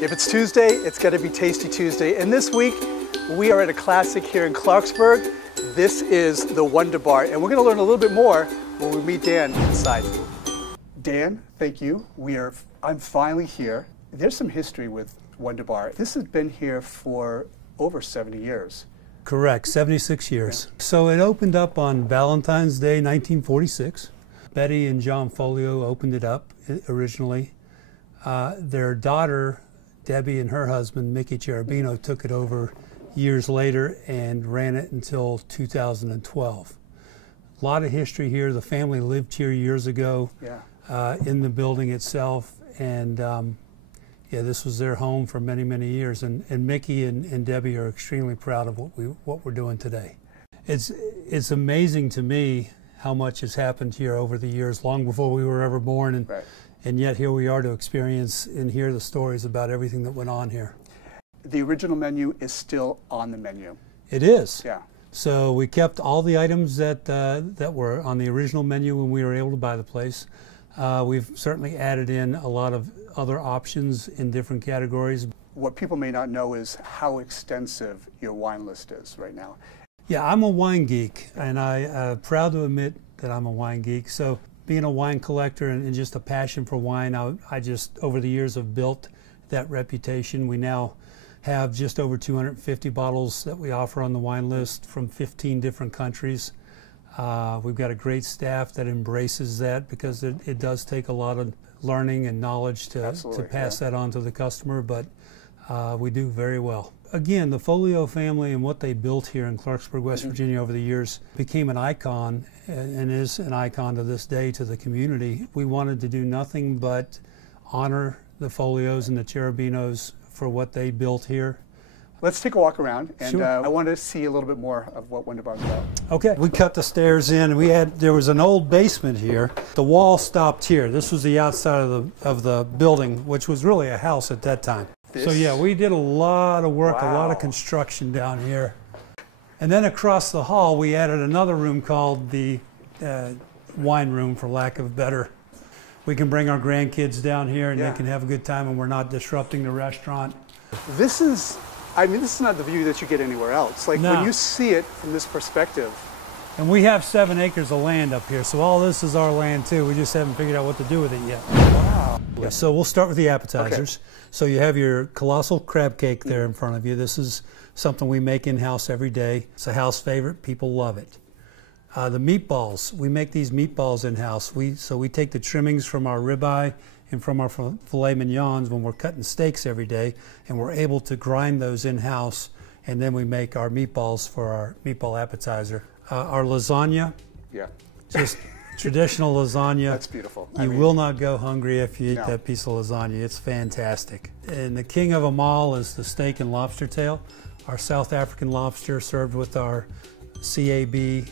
If it's Tuesday, it's got to be Tasty Tuesday. And this week, we are at a classic here in Clarksburg. This is the Wonderbar, and we're going to learn a little bit more when we meet Dan inside. Dan, thank you. I'm finally here. There's some history with Wonderbar. This has been here for over 70 years. Correct, 76 years. Yeah. So it opened up on Valentine's Day, 1946. Betty and John Folio opened it up originally. Their daughter, Debbie, and her husband, Mickey Cherubino, took it over years later and ran it until 2012. A lot of history here. The family lived here years ago, in the building itself, and yeah, this was their home for many, many years. And Mickey and Debbie are extremely proud of what we're doing today. It's amazing to me how much has happened here over the years, long before we were ever born, and yet here we are to experience and hear the stories about everything that went on here. The original menu is still on the menu. It is. Yeah. So we kept all the items that were on the original menu when we were able to buy the place. We've certainly added in a lot of other options in different categories. What people may not know is how extensive your wine list is right now. Yeah, I'm a wine geek, and I'm proud to admit that I'm a wine geek. So being a wine collector and just a passion for wine, I just, over the years, have built that reputation. We now have just over 250 bottles that we offer on the wine list from 15 different countries. We've got a great staff that embraces that, because it does take a lot of learning and knowledge to pass that on to the customer, but we do very well. Again, the Folio family and what they built here in Clarksburg, West Virginia over the years became an icon, and is an icon to this day to the community. We wanted to do nothing but honor the Folios and the Cherubinos for what they built here. Let's take a walk around, and sure. I want to see a little bit more of what Wonderbar is about. Okay, we cut the stairs in. There was an old basement here. The wall stopped here. This was the outside of the building, which was really a house at that time. So yeah, we did a lot of work, a lot of construction down here. And then across the hall, we added another room called the wine room, for lack of better. We can bring our grandkids down here, and they can have a good time, and we're not disrupting the restaurant. This is not the view that you get anywhere else. Like, when you see it from this perspective. And we have 7 acres of land up here, so all this is our land too. We just haven't figured out what to do with it yet. Wow. So we'll start with the appetizers. Okay. So you have your colossal crab cake there in front of you. This is something we make in-house every day. It's a house favorite. People love it. The meatballs, we make these meatballs in-house. So we take the trimmings from our ribeye and from our filet mignons when we're cutting steaks every day, and we're able to grind those in-house, and then we make our meatballs for our meatball appetizer. Our lasagna, just traditional lasagna. That's beautiful. You will not go hungry if you eat that piece of lasagna. It's fantastic. And the king of them all is the steak and lobster tail. Our South African lobster served with our CAB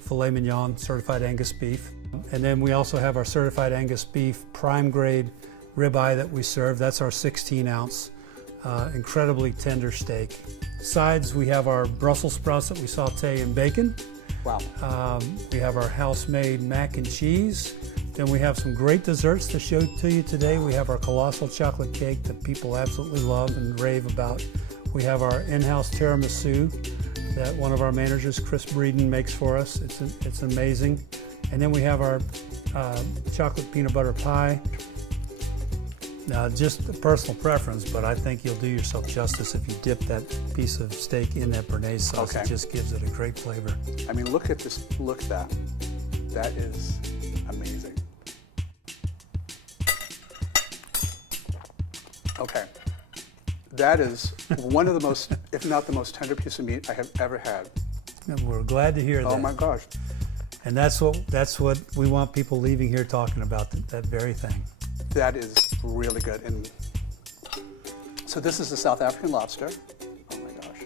filet mignon, certified Angus beef. And then we also have our certified Angus beef prime grade ribeye that we serve. That's our 16-ounce, incredibly tender steak. Sides, we have our Brussels sprouts that we saute in bacon. Wow. We have our house-made mac and cheese. Then we have some great desserts to show to you today. We have our colossal chocolate cake that people absolutely love and rave about. We have our in-house tiramisu that one of our managers, Chris Breeden, makes for us. It's amazing. And then we have our chocolate peanut butter pie. Now, just a personal preference, but I think you'll do yourself justice if you dip that piece of steak in that béarnaise sauce. It just gives it a great flavor. I mean, look at this. Look at that. That is amazing. Okay. That is one of the most, if not the most tender piece of meat I have ever had. And we're glad to hear that. Oh my gosh. And that's what we want people leaving here talking about, that very thing. That is really good. And so this is the South African lobster. Oh my gosh.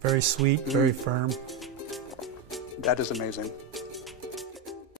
Very sweet, very firm. That is amazing.